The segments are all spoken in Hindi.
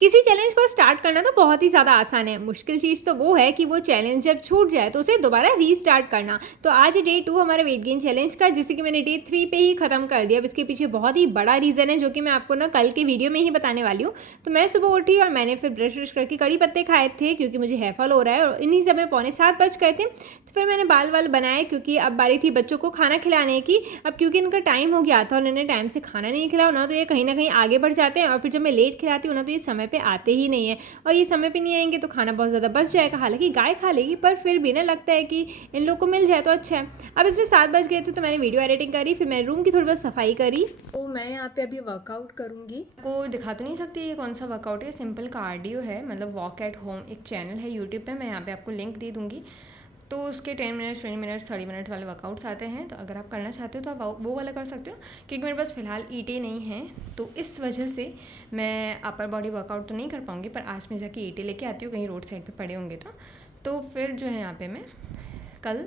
किसी चैलेंज को स्टार्ट करना तो बहुत ही ज़्यादा आसान है। मुश्किल चीज़ तो वो है कि वो चैलेंज जब छूट जाए तो उसे दोबारा रीस्टार्ट करना। तो आज डे 2 हमारा वेट गेन चैलेंज का, जिसे कि मैंने डे 3 पे ही ख़त्म कर दिया। अब इसके पीछे बहुत ही बड़ा रीज़न है जो कि मैं आपको ना कल के वीडियो में ही बताने वाली हूँ। तो मैं सुबह उठी और मैंने फिर ब्रश व्रश करके कड़ी पत्ते खाए थे क्योंकि मुझे हेयर फॉल हो रहा है और इन्हीं समय 6:45 बज गए थे। तो फिर मैंने बाल वाल बनाए क्योंकि अब बारी थी बच्चों को खाना खिलाने की। अब क्योंकि इनका टाइम हो गया था और इन्होंने टाइम से खाना नहीं खिलाया ना, तो ये कहीं ना कहीं आगे बढ़ जाते हैं और फिर जब मैं लेट खिलाती हूँ ना तो ये समय पर आते ही नहीं है और ये समय पे नहीं आएंगे तो खाना बहुत ज़्यादा बच जाएगा। हालांकि गाय खा लेगी पर फिर भी ना लगता है कि इन लोग को मिल जाए तो अच्छा है। अब इसमें 7 बज गए थे तो मैंने वीडियो एडिटिंग करी, फिर मैंने रूम की थोड़ी बहुत सफाई करी। तो मैं यहाँ पे अभी वर्कआउट करूँगी। को दिखा तो नहीं सकती ये कौन सा वर्कआउट है, सिंपल कार्डियो है, मतलब वॉक एट होम एक चैनल है यूट्यूब पर, मैं यहाँ पर आपको लिंक दे दूँगी। तो उसके 10 मिनट 20 मिनट 30 मिनट वाले वर्कआउट्स आते हैं। तो अगर आप करना चाहते हो तो आप वो वाला कर सकते हो क्योंकि मेरे पास फ़िलहाल ईंटें नहीं हैं, तो इस वजह से मैं अपर बॉडी वर्कआउट तो नहीं कर पाऊँगी। पर आज मैं जाके ईंटें लेके आती हूँ, कहीं रोड साइड पे पड़े होंगे तो फिर जो है यहाँ पे मैं कल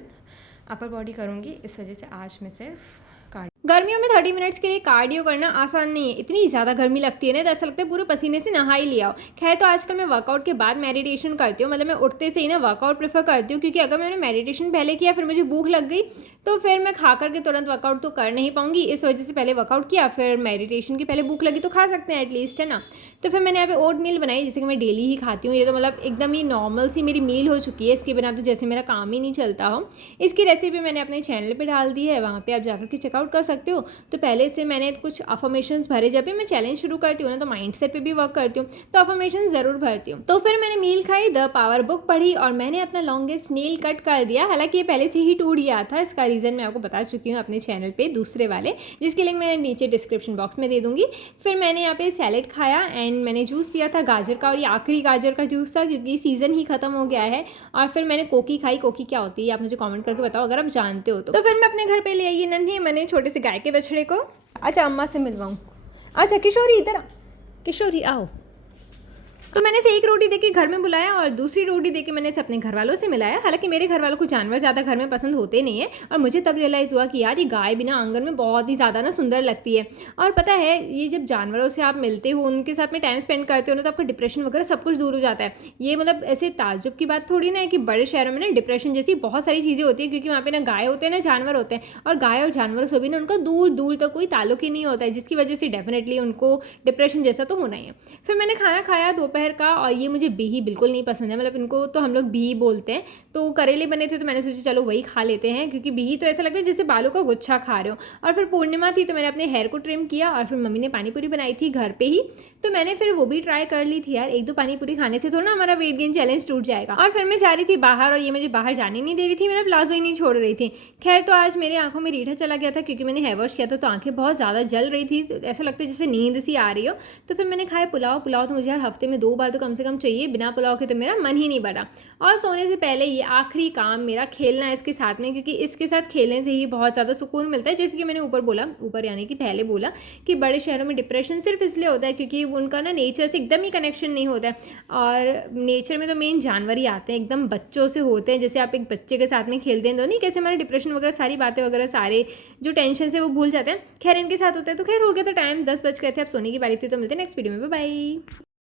अपर बॉडी करूँगी। इस वजह से आज मैं सिर्फ गर्मियों में 30 मिनट्स के लिए कार्डियो करना आसान नहीं है। इतनी ज़्यादा गर्मी लगती है ना, तो ऐसा लगता है पूरे पसीने से नहा ही लिया हो। खैर, तो आजकल मैं वर्कआउट के बाद मेडिटेशन करती हूँ, मतलब मैं उठते से ही ना वर्कआउट प्रेफर करती हूँ क्योंकि अगर मैंने मेडिटेशन पहले किया फिर मुझे भूख लग गई तो फिर मैं खा करके तुरंत वर्कआउट तो कर नहीं पाऊंगी। इस वजह से पहले वर्कआउट किया, फिर मेडिटेशन की पहले भूख लगी तो खा सकते हैं एटलीस्ट, है ना। तो फिर मैंने यहाँ पे ओट मील बनाई जिसे कि मैं डेली ही खाती हूँ। ये तो मतलब एकदम ही नॉर्मल सी मेरी मील हो चुकी है, इसके बिना तो जैसे मेरा काम ही नहीं चलता हो। इसकी रेसिपी मैंने अपने चैनल पर डाल दी है, वहाँ पर आप जाकर के चेकआउट कर सकते हो। तो पहले से मैंने कुछ अफर्मेशंस भरे। जब भी मैं चैलेंज शुरू करती हूँ ना तो माइंडसेट पे भी वर्क करती हूँ, तो अफर्मेशन ज़रूर भरती हूँ। तो फिर मैंने मील खाई, द पावर बुक पढ़ी और मैंने अपना लॉन्गेस्ट नील कट कर दिया। हालांकि ये पहले से ही टूट गया था, इसका रीज़न मैं आपको बता चुकी हूँ अपने चैनल पे दूसरे वाले, जिसकी लिंक मैं नीचे डिस्क्रिप्शन बॉक्स में दे दूँगी। फिर मैंने यहाँ पे सैलेड खाया एंड मैंने जूस पिया था गाजर का, और ये आखिरी गाजर का जूस था क्योंकि सीज़न ही ख़त्म हो गया है। और फिर मैंने कोकी खाई। कोकी क्या होती है आप मुझे कॉमेंट करके बताओ अगर आप जानते हो तो फिर मैं अपने घर पर ले आई नन्हे मैंने छोटे से गाय के बछड़े को। अच्छा, अम्मा से मिलवाऊँ। अच्छा किशोरी इधर आ, किशोरी आओ। तो मैंने इसे एक रोटी देके घर में बुलाया और दूसरी रोटी देके मैंने इसे अपने घर वालों से मिलाया। हालांकि मेरे घर वालों को जानवर ज़्यादा घर में पसंद होते नहीं है और मुझे तब रियलाइज़ हुआ कि यार ये गाय बिना आंगन में बहुत ही ज़्यादा ना सुंदर लगती है। और पता है, ये जब जानवरों से आप मिलते हो, उनके साथ में टाइम स्पेंड करते हो ना, तो आपका डिप्रेशन वगैरह सब कुछ दूर हो जाता है। ये मतलब ऐसे ताज्जुब की बात थोड़ी ना है कि बड़े शहरों में ना डिप्रेशन जैसी बहुत सारी चीज़ें होती है क्योंकि वहाँ पे ना गाय होते हैं ना जानवर होते हैं, और गाय और जानवरों से भी ना उनका दूर दूर तक कोई ताल्लुक ही नहीं होता है, जिसकी वजह से डेफिनेटली उनको डिप्रेशन जैसा तो होना ही है। फिर मैंने खाना खाया दोपहर का, और ये मुझे बिही बिल्कुल नहीं पसंद है, मतलब इनको तो हम लोग बिही बोलते हैं। तो करेले बने थे तो मैंने सोचा चलो वही खा लेते हैं क्योंकि बिही तो ऐसा लगता है जैसे बालों का गुच्छा खा रहे हो। और फिर पूर्णिमा थी तो मैंने अपने हेयर को ट्रिम किया, और फिर मम्मी ने पानी पूरी बनाई थी घर पे ही, तो मैंने फिर वो भी ट्राई कर ली थी। यार एक दो पानी पूरी खाने से थोड़ा ना हमारा वेट गेन चैलेंज टूट जाएगा। और फिर मैं जा रही थी बाहर और ये मुझे बाहर जाने नहीं दे रही थी, मेरा प्लाजो ही नहीं छोड़ रही थी। खैर, तो आज मेरी आंखों में रीठा चला गया था क्योंकि मैंने हेयर वॉश किया था, तो आंखें बहुत ज़्यादा जल रही थी, तो ऐसा लगता है जैसे नींद सी आ रही हो। तो फिर मैंने खाया पुलाव। पुलाव तो मुझे यार हफ्ते में 2 बार तो कम से कम चाहिए, बिना पुलाव के तो मेरा मन ही नहीं बढ़ा। और सोने से पहले ये आखिरी काम मेरा खेलना है इसके साथ में, क्योंकि इसके साथ खेलने से ही बहुत ज़्यादा सुकून मिलता है। जैसे कि मैंने ऊपर यानी कि पहले बोला कि बड़े शहरों में डिप्रेशन सिर्फ इसलिए होता है क्योंकि उनका ना नेचर से एकदम ही कनेक्शन नहीं होता है। और नेचर में तो मेन जानवर ही आते हैं, एकदम बच्चों से होते हैं। जैसे आप एक बच्चे के साथ में खेलते हैं तो नहीं, कैसे हमारे डिप्रेशन वगैरह सारी बातें वगैरह सारे जो टेंशन है वो भूल जाते हैं। खैर, इनके साथ होता है। तो खैर, हो गया था टाइम, 10 बज गए थे, अब सोने की बारी थी। तो मिलते हैं नेक्स्ट वीडियो में, बाय बाय।